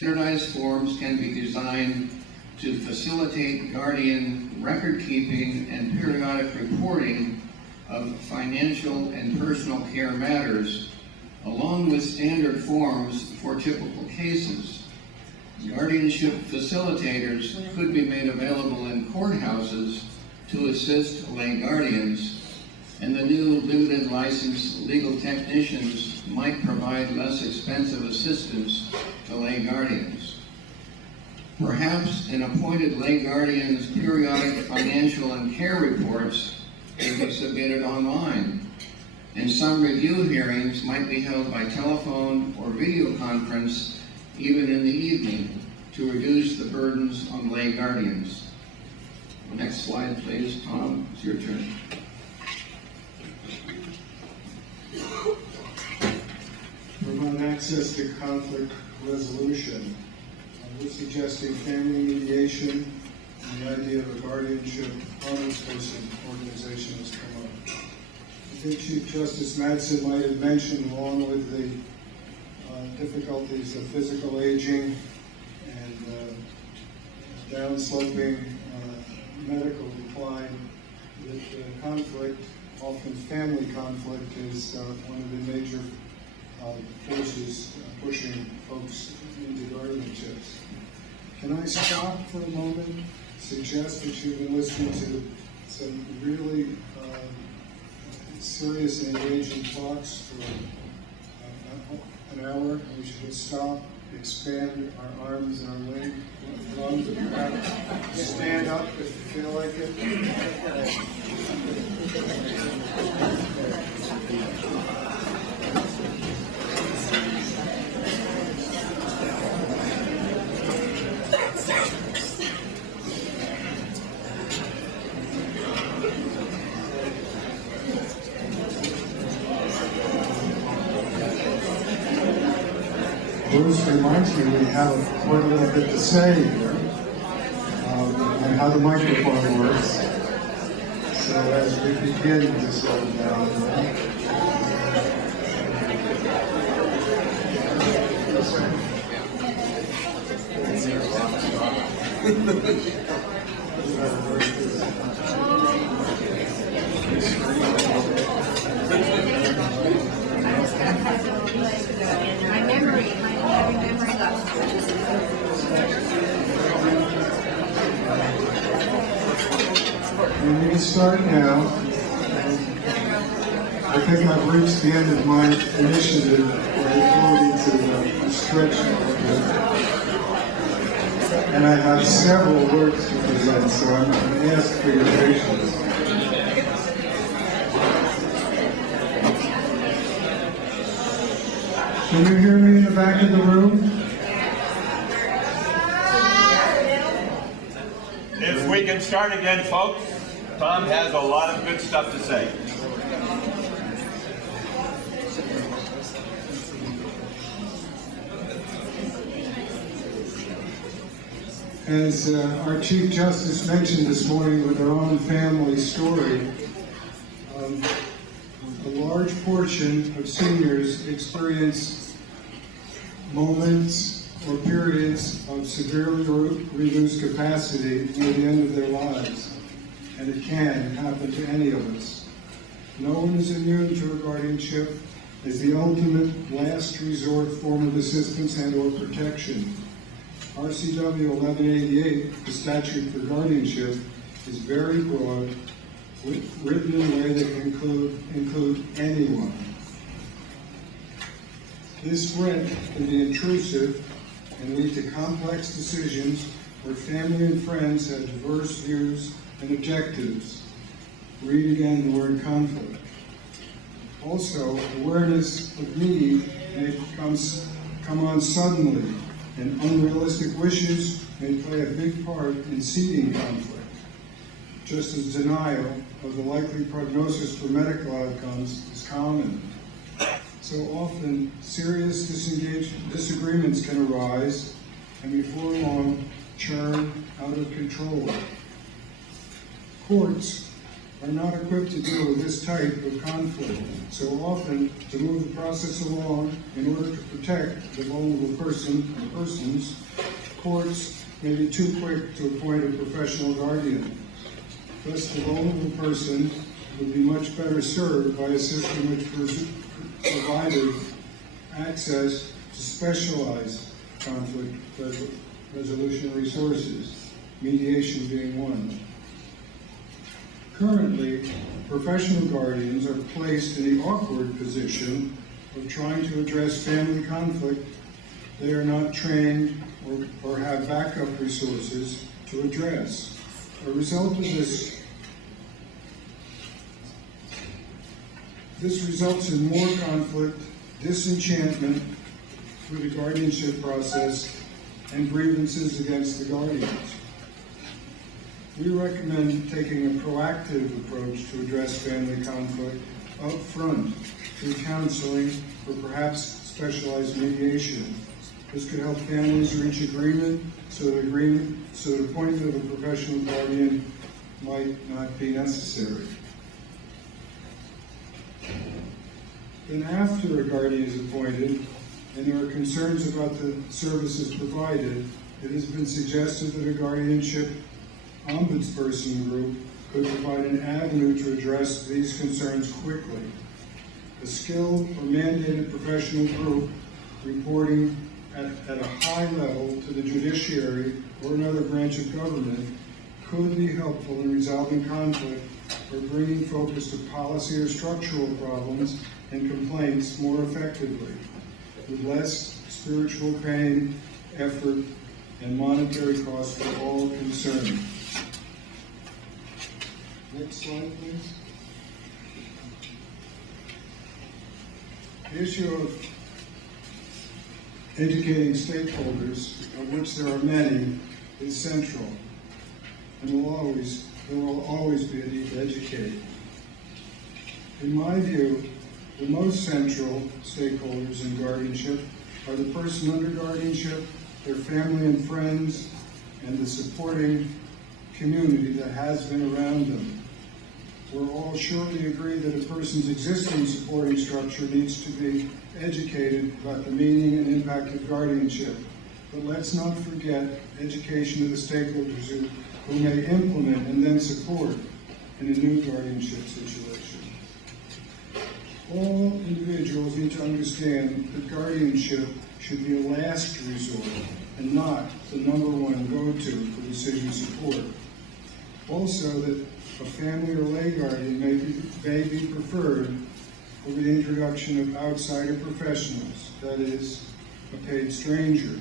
Standardized forms can be designed to facilitate guardian record-keeping and periodic reporting of financial and personal care matters, along with standard forms for typical cases. Guardianship facilitators could be made available in courthouses to assist lay guardians, and the new limited license legal technicians might provide less expensive assistance to lay guardians. Perhaps an appointed lay guardian's periodic financial and care reports can be submitted online, and some review hearings might be held by telephone or video conference even in the evening to reduce the burdens on lay guardians. Next slide, please. Tom, it's your turn. Promote access to conflict resolution. We're suggesting family mediation, and the idea of a guardianship ombudsperson organization has come up. I think Chief Justice Madsen might have mentioned, along with the difficulties of physical aging and downsloping medical decline, that conflict, often family conflict, is one of the major forces pushing folks into guardianships. Can I stop for a moment? Suggest that you've been listening to some really serious and engaging talks for an hour, and we should stop, expand our arms and our lungs, and perhaps stand up if you feel like it. Bruce reminds me we have quite a little bit to say here, and how the microphone works. So as we begin to slow down, we need to start now. I think I've reached the end of my initiative where the ability to stretch a little bit. And I have several words to present, so I'm going to ask for your patience. Can you hear me in the back of the room? If we can start again, folks, Tom has a lot of good stuff to say. As our Chief Justice mentioned this morning with her own family story, a large portion of seniors experience moments or periods of severely reduced capacity near the end of their lives, and it can happen to any of us. No one is immune to a guardianship as the ultimate last resort form of assistance and or protection. RCW 1188, the statute for guardianship, is very broad, written in a way that can include anyone. This threat can be intrusive and lead to complex decisions where family and friends have diverse views and objectives. Read again the word conflict. Also, awareness of need may come on suddenly, and unrealistic wishes may play a big part in seeding conflict, just as denial of the likely prognosis for medical outcomes is common. So often, serious disagreements can arise, and before long, churn out of control. Courts are not equipped to deal with this type of conflict. So often, to move the process along in order to protect the vulnerable person or persons, courts may be too quick to appoint a professional guardian. Thus, the vulnerable person would be much better served by a system which provided access to specialized conflict resolution resources, mediation being one. Currently, professional guardians are placed in the awkward position of trying to address family conflict they are not trained or have backup resources to address. A result of this results in more conflict, disenchantment with the guardianship process, and grievances against the guardians. We recommend taking a proactive approach to address family conflict up front through counseling or perhaps specialized mediation. This could help families reach agreement so that appointment of a professional guardian might not be necessary. Then after a guardian is appointed and there are concerns about the services provided, it has been suggested that a guardianship ombudsperson group could provide an avenue to address these concerns quickly. A skilled or mandated professional group reporting at a high level to the judiciary or another branch of government could be helpful in resolving conflict or bringing focus to policy or structural problems and complaints more effectively, with less spiritual pain, effort, and monetary costs for all concerned. Next slide, please. The issue of educating stakeholders, of which there are many, is central, and there will always be a need to educate. In my view, the most central stakeholders in guardianship are the person under guardianship, their family and friends, and the supporting community that has been around them. We'll all surely agree that a person's existing supporting structure needs to be educated about the meaning and impact of guardianship. But let's not forget education of the stakeholders who may implement and then support in a new guardianship situation. All individuals need to understand that guardianship should be a last resort and not the number one go-to for decision support. Also, that a family or lay guardian may be preferred over the introduction of outsider professionals, that is, a paid stranger.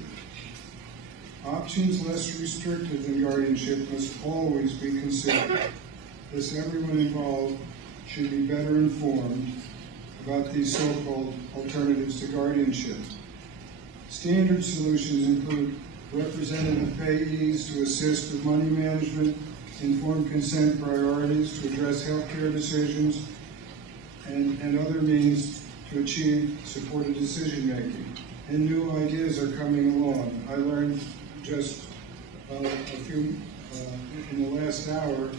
Options less restrictive than guardianship must always be considered. Thus, everyone involved should be better informed about these so-called alternatives to guardianship. Standard solutions include representative payees to assist with money management, informed consent priorities to address healthcare decisions, and other means to achieve supported decision-making. And new ideas are coming along. I learned just a few in the last hour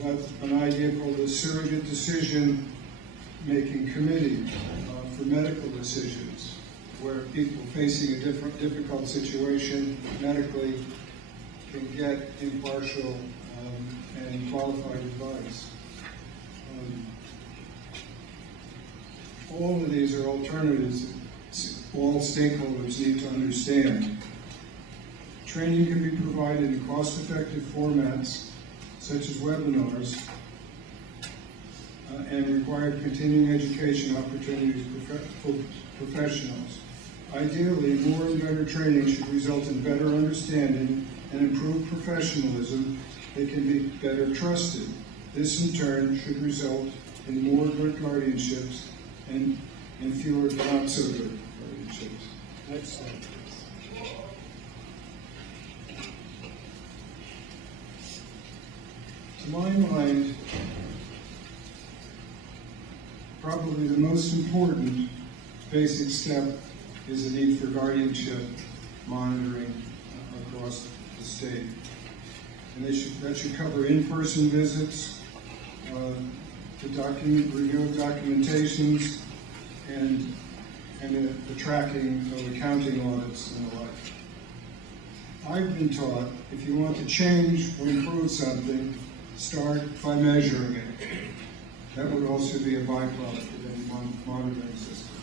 about an idea called the surrogate decision-making committee for medical decisions, where people facing a difficult situation medically can get impartial and qualified advice. All of these are alternatives all stakeholders need to understand. Training can be provided in cost-effective formats, such as webinars, and required continuing education opportunities for professionals. Ideally, more and better training should result in better understanding and improved professionalism that can be better trusted. This, in turn, should result in more good guardianships and fewer not-so-good guardianships. Next slide, please. To my mind, probably the most important basic step is the need for guardianship monitoring across the state. And that should cover in-person visits, the review of documentations, and the tracking of accounting audits and the like. I've been taught if you want to change or improve something, start by measuring it. That would also be a byproduct of any monitoring system.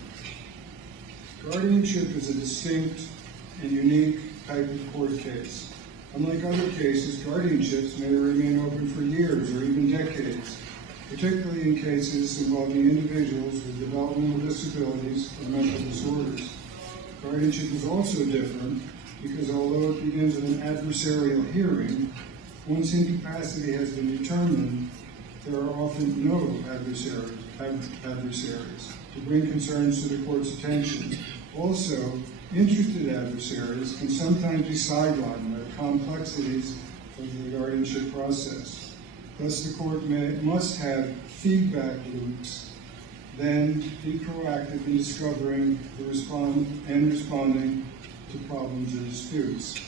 Guardianship is a distinct and unique type of court case. Unlike other cases, guardianships may remain open for years or even decades, particularly in cases involving individuals with developmental disabilities or mental disorders. Guardianship is also different because although it begins with an adversarial hearing, once incapacity has been determined, there are often no adversaries to bring concerns to the court's attention. Also, interested adversaries can sometimes be sidelined by the complexities of the guardianship process. Thus, the court must have feedback loops, then be proactive in discovering and responding to problems or disputes.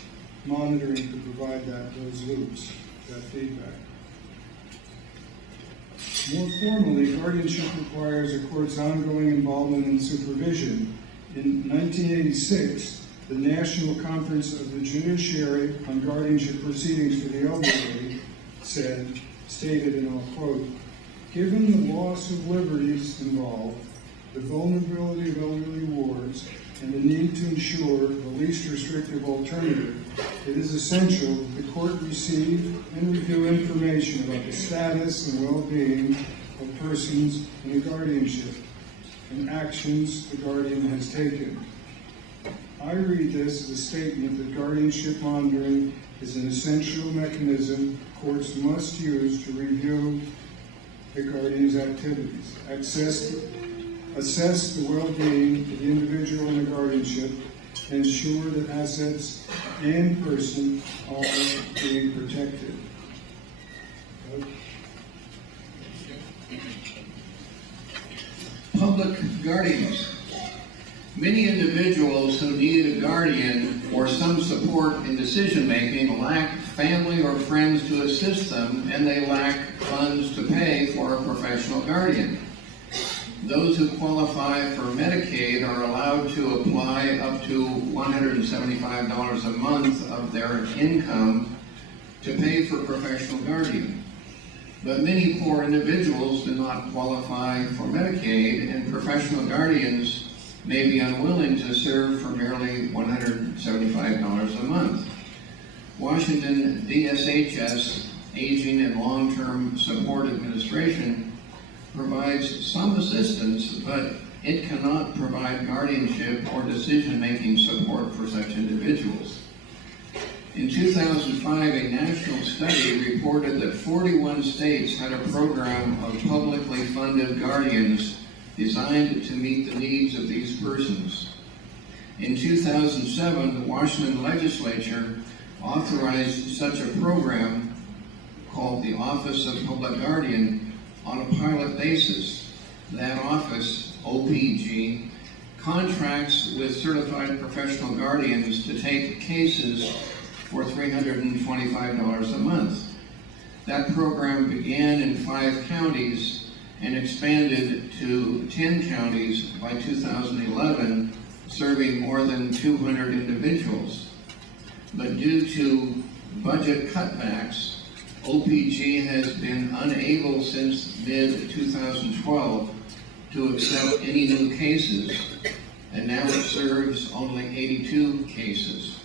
Monitoring could provide those loops, that feedback. More formally, guardianship requires a court's ongoing involvement and supervision. In 1986, the National Conference of the Judiciary on Guardianship Proceedings for the Elderly stated, and I'll quote, "Given the loss of liberties involved, the vulnerability of elderly wards, and the need to ensure the least restrictive alternative, it is essential that the court receive and review information about the status and well-being of persons in a guardianship and actions the guardian has taken." I read this as a statement that guardianship monitoring is an essential mechanism courts must use to review the guardian's activities, assess the well-being of the individual in the guardianship, and ensure that assets and person are being protected. Public guardians. Many individuals who need a guardian or some support in decision-making lack family or friends to assist them, and they lack funds to pay for a professional guardian. Those who qualify for Medicaid are allowed to apply up to $175 a month of their income to pay for a professional guardian. But many poor individuals do not qualify for Medicaid, and professional guardians may be unwilling to serve for merely $175 a month. Washington DSHS, Aging and Long-Term Support Administration, provides some assistance, but it cannot provide guardianship or decision-making support for such individuals. In 2005, a national study reported that 41 states had a program of publicly funded guardians designed to meet the needs of these persons. In 2007, the Washington legislature authorized such a program called the Office of Public Guardian on a pilot basis. That office, OPG, contracts with certified professional guardians to take cases for $325 a month. That program began in 5 counties and expanded to 10 counties by 2011, serving more than 200 individuals. But due to budget cutbacks, OPG has been unable since mid-2012 to accept any new cases, and now it serves only 82 cases.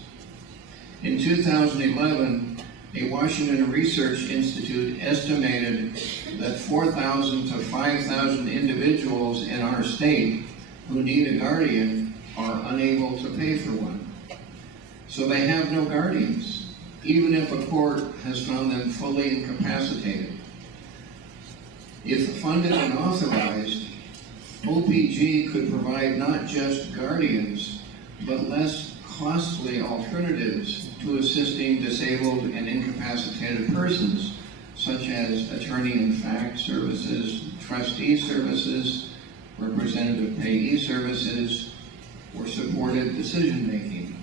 In 2011, a Washington Research Institute estimated that 4,000 to 5,000 individuals in our state who need a guardian are unable to pay for one. So they have no guardians, even if a court has found them fully incapacitated. If funded and authorized, OPG could provide not just guardians, but less costly alternatives to assisting disabled and incapacitated persons, such as attorney-in-fact services, trustee services, representative payee services, or supported decision-making.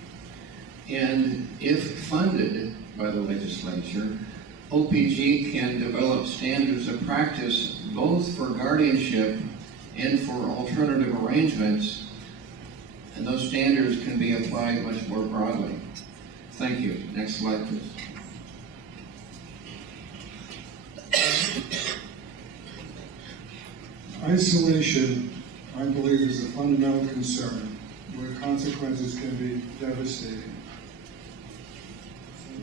And if funded by the legislature, OPG can develop standards of practice both for guardianship and for alternative arrangements, and those standards can be applied much more broadly. Thank you. Next slide, please. Isolation, I believe, is a fundamental concern where consequences can be devastating.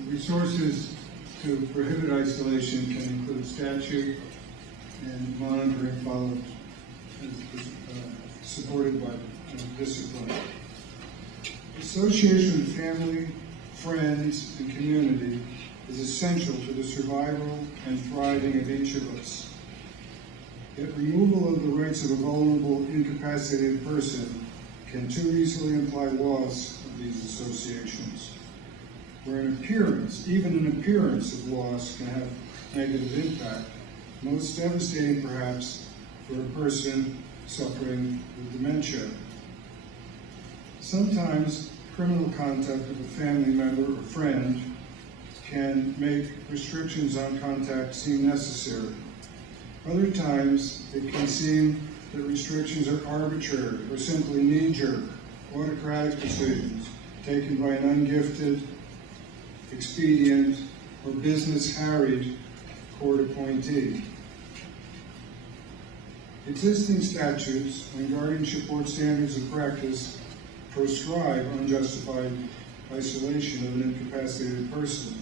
Resources to prohibit isolation can include statute and monitoring followed, supported by discipline. Association with family, friends, and community is essential to the survival and thriving of each of us. Yet removal of the rights of a vulnerable, incapacitated person can too easily imply loss of these associations, where an appearance, even an appearance of loss can have negative impact, most devastating perhaps for a person suffering with dementia. Sometimes criminal contact with a family member or friend can make restrictions on contact seem necessary. Other times, it can seem that restrictions are arbitrary or simply knee-jerk, autocratic decisions taken by an ungifted, expedient, or business-harried court appointee. Existing statutes and guardianship board standards of practice proscribe unjustified isolation of an incapacitated person,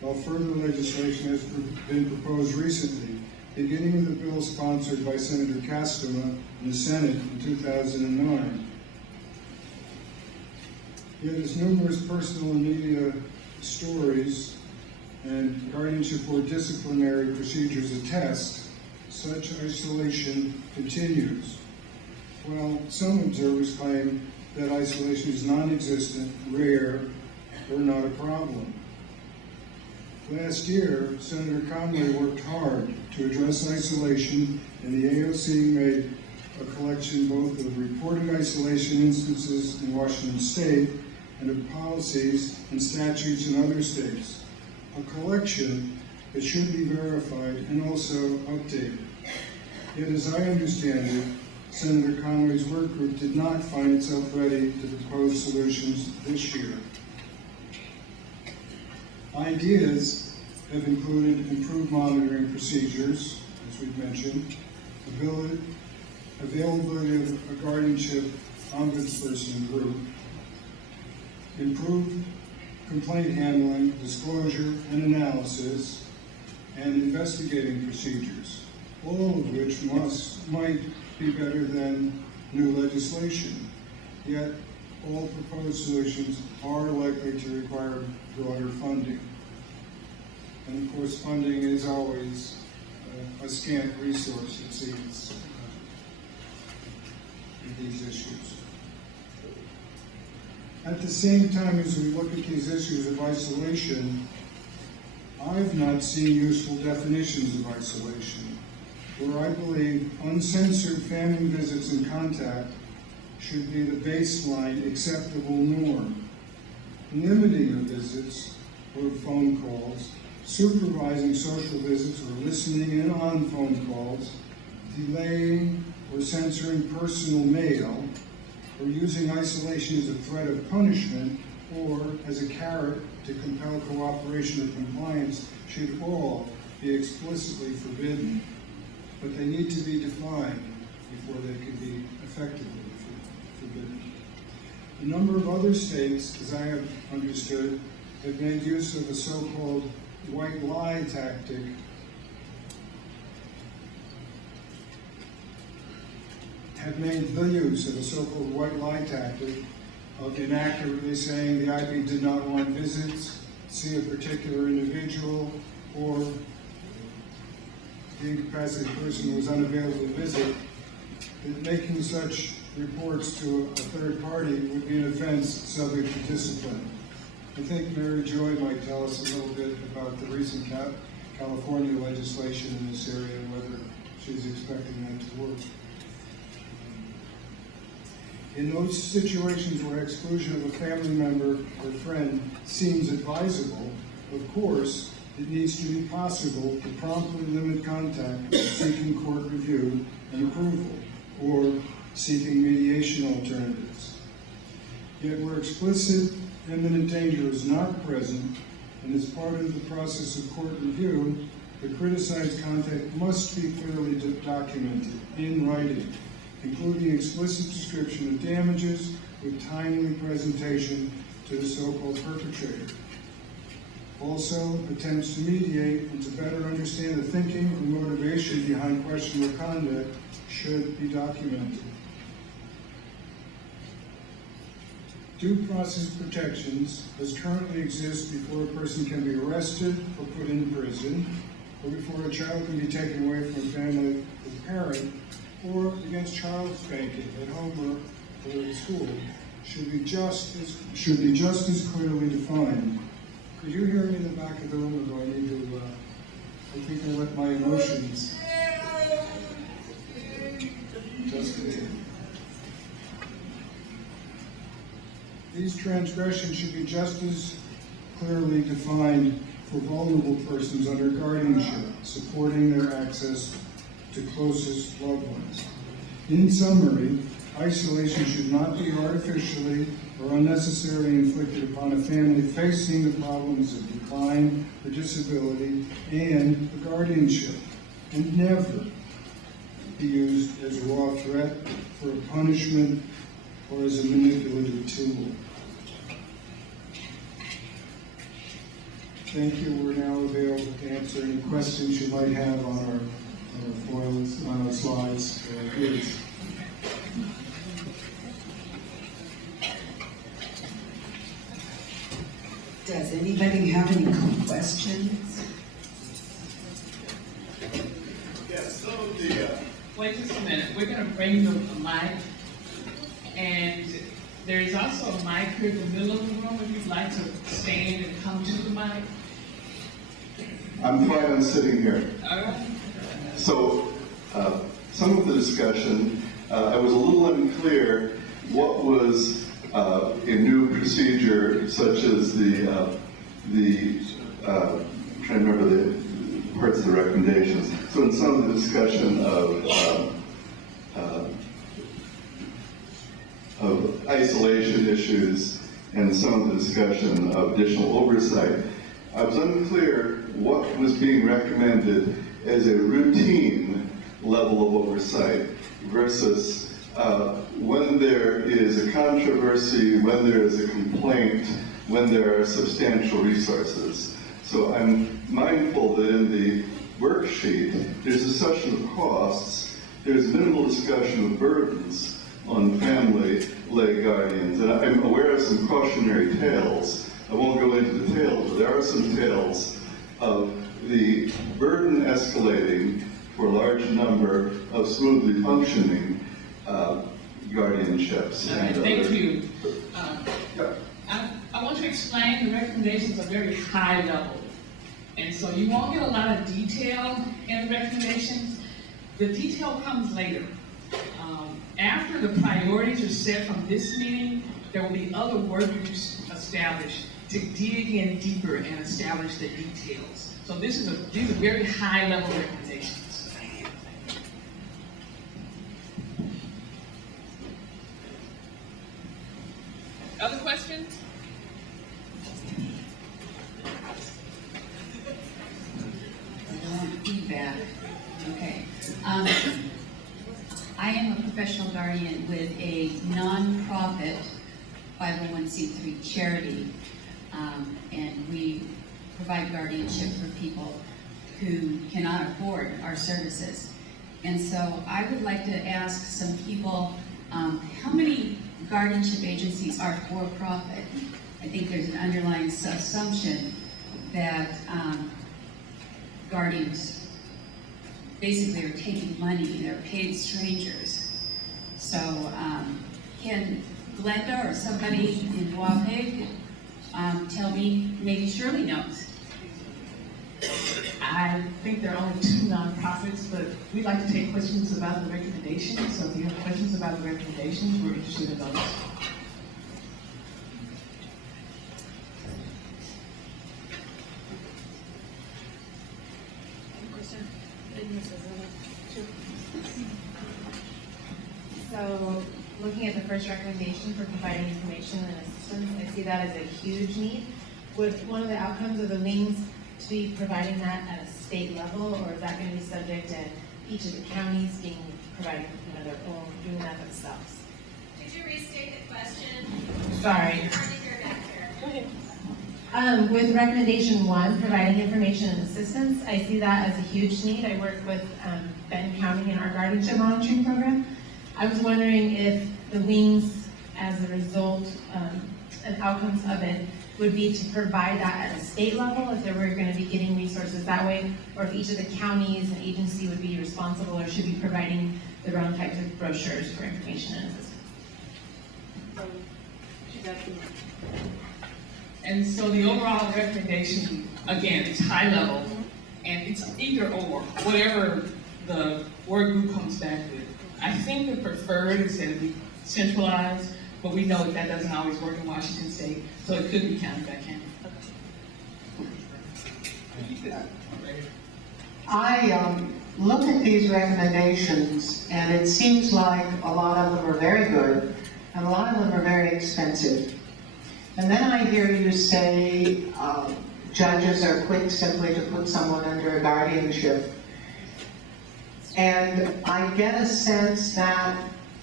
while further legislation has been proposed recently, beginning with a bill sponsored by Senator Castema in the Senate in 2009. Yet as numerous personal and media stories and guardianship board disciplinary procedures attest, such isolation continues. While some observers claim that isolation is non-existent, rare, or not a problem. Last year, Senator Conway worked hard to address isolation, and the AOC made a collection both of reported isolation instances in Washington State and of policies and statutes in other states. A collection that should be verified and also updated. Yet, as I understand it, Senator Conway's work group did not find itself ready to propose solutions this year. Ideas have included improved monitoring procedures, as we've mentioned, availability of a guardianship ombudsperson group, improved complaint handling, disclosure, and analysis, and investigating procedures, all of which might be better than new legislation. Yet, all proposed solutions are likely to require broader funding. And of course, funding is always a scant resource, it seems, in these issues. At the same time, as we look at these issues of isolation, I've not seen useful definitions of isolation, where I believe uncensored family visits and contact should be the baseline acceptable norm. Limiting of visits or phone calls, supervising social visits or listening in on phone calls, delaying or censoring personal mail, or using isolation as a threat of punishment or as a carrot to compel cooperation or compliance should all be explicitly forbidden. But they need to be defined before they can be effectively forbidden. A number of other states, as I have understood, have made use of the so-called white lie tactic of inaccurately saying the IP did not want visits, see a particular individual, or the incapacitated person was unavailable to visit, that making such reports to a third party would be an offense subject to discipline. I think Mary Joy might tell us a little bit about the recent California legislation in this area and whether she's expecting that to work. In those situations where exclusion of a family member or friend seems advisable, of course, it needs to be possible to promptly limit contact when seeking court review and approval, or seeking mediation alternatives. Yet where explicit imminent danger is not present and is part of the process of court review, the criticized contact must be clearly documented in writing, including explicit description of damages with timely presentation to the so-called perpetrator. Also, attempts to mediate and to better understand the thinking or motivation behind questionable conduct should be documented. Due process protections as currently exist before a person can be arrested or put in prison, or before a child can be taken away from a family with a parent, or against child spanking at home or at school, should be just as clearly defined. Could you hear me in the back of the room, or do I need to, I think I let my emotions just continue. These transgressions should be just as clearly defined for vulnerable persons under guardianship, supporting their access to closest loved ones. In summary, isolation should not be artificially or unnecessarily inflicted upon a family facing the problems of decline or disability and the guardianship, and never be used as a raw threat for a punishment or as a manipulative tool. Thank you. We're now available to answer any questions you might have on our foils, on our slides. Please. Does anybody have any questions? Yes, Wait just a minute. We're going to bring the mic, and there is also a mic here in the middle of the room if you'd like to stand and come to the mic. I'm fine on sitting here. All right. So, some of the discussion, I was a little unclear what was a new procedure, such as I'm trying to remember the parts of the recommendations. So in some of the discussion of isolation issues and some of the discussion of additional oversight, I was unclear what was being recommended as a routine level of oversight versus when there is a controversy, when there is a complaint, when there are substantial resources. So I'm mindful that in the worksheet, there's a discussion of costs, there's minimal discussion of burdens on family lay guardians. And I'm aware of some cautionary tales. I won't go into the tales, but there are some tales of the burden escalating for a large number of smoothly functioning guardianships. All right, thank you. Yeah. I want to explain the recommendations are very high level. And so you won't get a lot of detail in the recommendations. The detail comes later. After the priorities are set from this meeting, there will be other work groups established to dig in deeper and establish the details. So these are very high level recommendations. Other questions? I want feedback. Okay. I am a professional guardian with a non-profit 501c3 charity, and we provide guardianship for people who cannot afford our services. And so I would like to ask some people, how many guardianship agencies are for-profit? I think there's an underlying assumption that guardians basically are taking money, they're paid strangers. So can Glenda or somebody in Wapeg tell me, maybe Shirley knows? I think there are only 2 nonprofits, but we'd like to take questions about the recommendations. So if you have questions about the recommendations, we're interested in those. So, looking at the first recommendation for providing information and assistance, I see that as a huge need. Would one of the outcomes of the wings to be providing that at a state level, or is that going to be subject to each of the counties being providing, their own, doing that themselves? Could you restate the question? Sorry. You're hard to hear back there. With recommendation 1, providing information and assistance, I see that as a huge need. I work with Benton County in our guardianship monitoring program. I was wondering if the wings, as a result and outcomes of it, would be to provide that at a state level, if they were going to be getting resources that way, or if each of the counties and agency would be responsible or should be providing their own types of brochures for information and assistance. And so the overall recommendation, again, it's high level, and it's either or, whatever the work group comes back with. I think the preferred is that it be centralized, but we know that doesn't always work in Washington State, so it could be county by county. I look at these recommendations, and it seems like a lot of them are very good, and a lot of them are very expensive. And then I hear you say judges are quick simply to put someone under a guardianship. And I get a sense that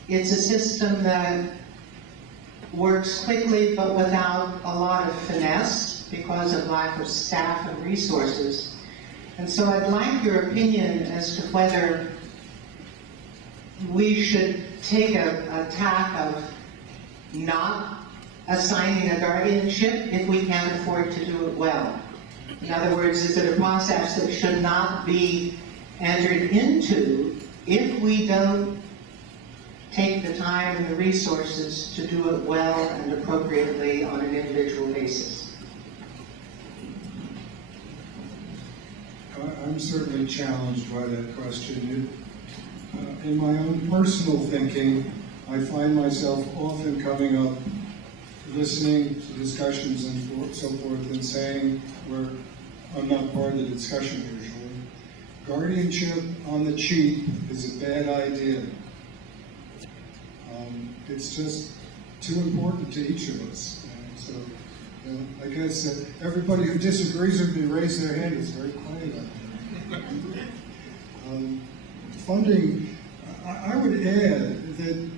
it's a system that works quickly but without a lot of finesse because of lack of staff and resources. And so I'd like your opinion as to whether we should take a tack of not assigning a guardianship if we can't afford to do it well. In other words, is it a process that should not be entered into if we don't take the time and the resources to do it well and appropriately on an individual basis? I'm certainly challenged by that question. In my own personal thinking, I find myself often coming up, listening to discussions and so forth, and saying, I'm not part of the discussion usually. Guardianship on the cheap is a bad idea. It's just too important to each of us. And so, I guess everybody who disagrees with me raise their hand. It's very quiet out there. Funding, I would add that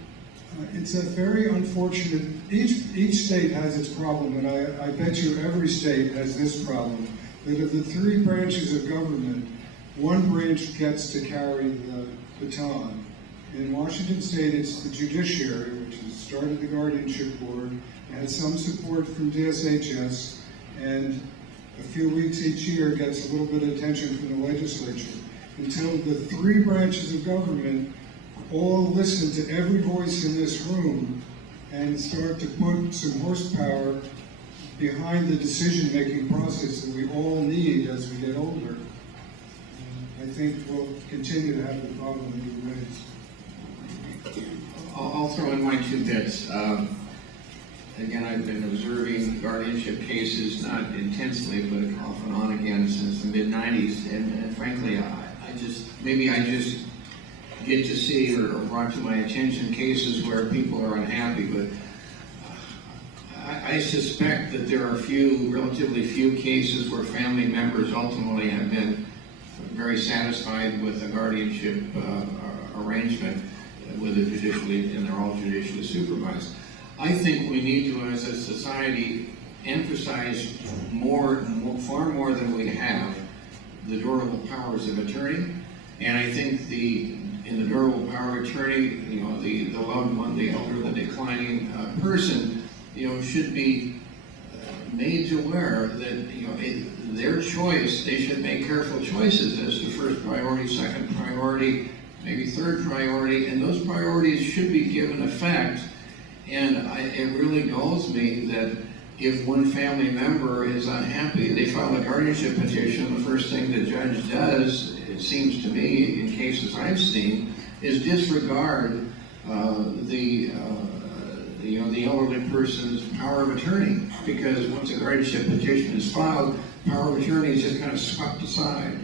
it's a very unfortunate, each state has its problem, and I bet you every state has this problem, that of the 3 branches of government, one branch gets to carry the baton. In Washington State, it's the judiciary, which has started the guardianship board, has some support from DSHS, and a few weeks each year gets a little bit of attention from the legislature, until the 3 branches of government all listen to every voice in this room and start to put some horsepower behind the decision-making process that we all need as we get older. I think we'll continue to have the problem that you raised. I'll throw in my 2 bits. Again, I've been observing guardianship cases, not intensely, but off and on again since the mid-90s, and frankly, maybe I just get to see or brought to my attention cases where people are unhappy, but I suspect that there are relatively few cases where family members ultimately have been very satisfied with a guardianship arrangement with a judicially, and they're all judicially supervised. I think we need to, as a society, emphasize far more than we have, the durable powers of attorney. And I think in the durable power of attorney, the loved one, the elder, the declining person, should be made aware that, their choice, they should make careful choices as to first priority, second priority, maybe third priority, and those priorities should be given effect. And it really galls me that if one family member is unhappy, they file a guardianship petition, the first thing the judge does, it seems to me, in cases I've seen, is disregard the elderly person's power of attorney, because once a guardianship petition is filed, power of attorney is just kind of swept aside,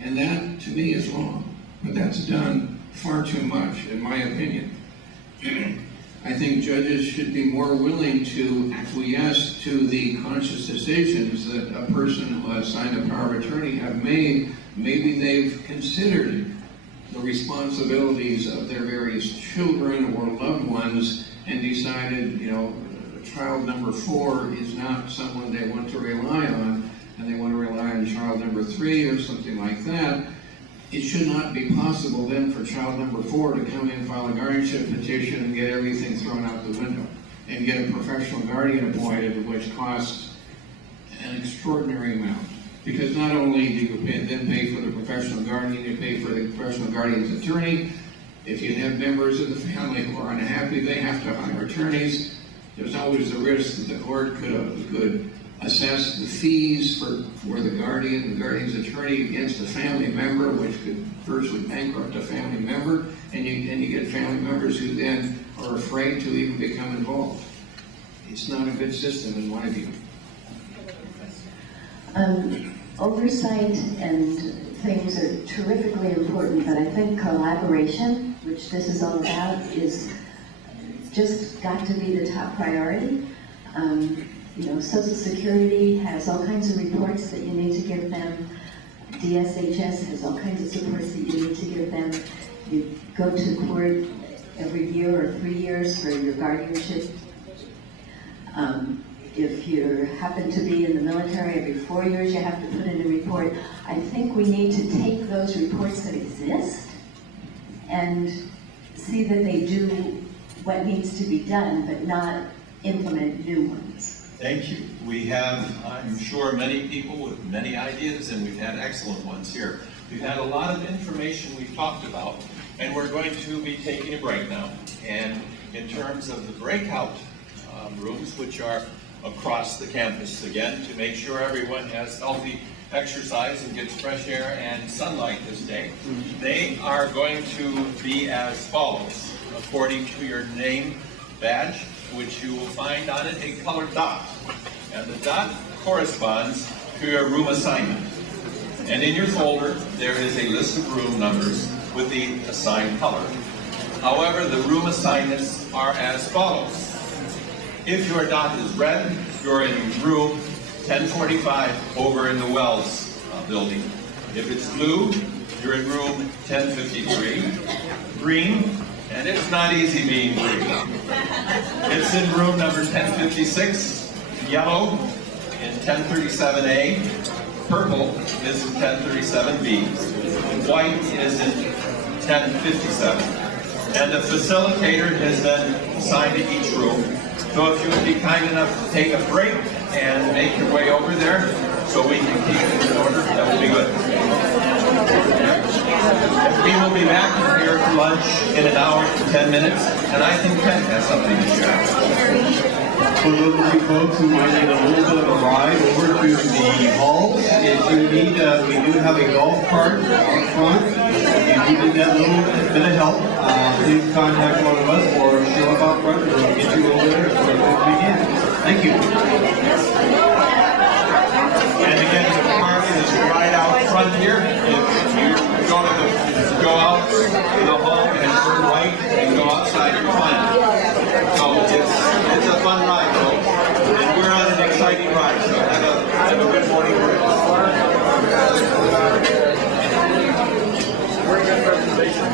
and that to me is wrong. but that's done far too much, in my opinion. I think judges should be more willing to acquiesce to the conscious decisions that a person who has signed a power of attorney have made. Maybe they've considered the responsibilities of their various children or loved ones and decided, you know, child number 4 is not someone they want to rely on, and they want to rely on child number 3 or something like that. It should not be possible then for child number 4 to come in, file a guardianship petition, and get everything thrown out the window, and get a professional guardian appointed, which costs an extraordinary amount. Because not only do you then pay for the professional guardian, you pay for the professional guardian's attorney. If you have members of the family who are unhappy, they have to hire attorneys. There's always the risk that the court could assess the fees for the guardian's attorney against a family member, which could virtually bankrupt a family member, and you get family members who then are afraid to even become involved. It's not a good system in my view. Oversight and things are terrifically important, but I think collaboration, which this is all about, is just got to be the top priority. You know, Social Security has all kinds of reports that you need to give them. DSHS has all kinds of supports that you need to give them. You go to court every year or 3 years for your guardianship. If you happen to be in the military, every 4 years you have to put in a report. I think we need to take those reports that exist and see that they do what needs to be done, but not implement new ones. Thank you. We have, I'm sure, many people with many ideas, and we've had excellent ones here. We've had a lot of information we've talked about, and we're going to be taking a break now. And in terms of the breakout rooms, which are across the campus, again, to make sure everyone has healthy exercise and gets fresh air and sunlight this day, they are going to be as follows, according to your name badge, which you will find on it a colored dot. And the dot corresponds to your room assignment. And in your folder, there is a list of room numbers with the assigned color. However, the room assignments are as follows. If your dot is red, you're in room 1045 over in the Wells building. If it's blue, you're in room 1053. Green, and it's not easy being green. It's in room number 1056. Yellow in 1037A. Purple is in 1037B. White is in 1057. And the facilitator has been assigned to each room. So if you would be kind enough to take a break and make your way over there so we can keep it in order, that would be good. We will be back here for lunch in an hour to 10 minutes, and I think Ken has something to share. For those of you folks who might need a little bit of a ride over to the hall, if you need, we do have a golf cart out front. If you need that little bit of help, please contact one of us or show up out front and we'll get you over there as quick as we can. Thank you. And again, the park is right out front here. If you go out to the hall and turn right and go outside, you're fine. So it's a fun ride, folks. And we're on an exciting ride, so have a good morning. Very good presentation.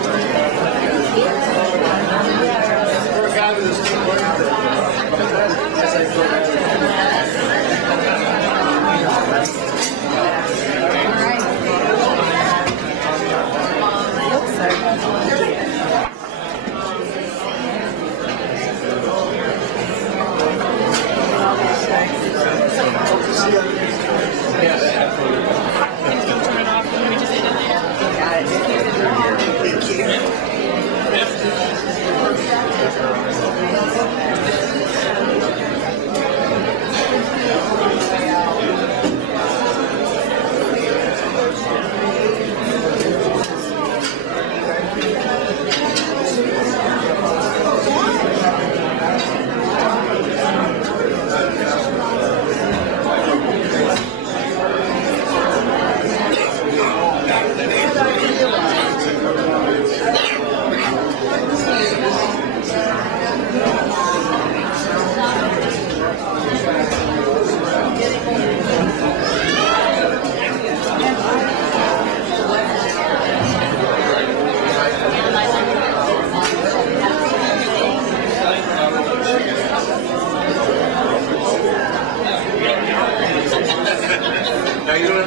We're a guy with his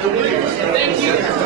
Thank you.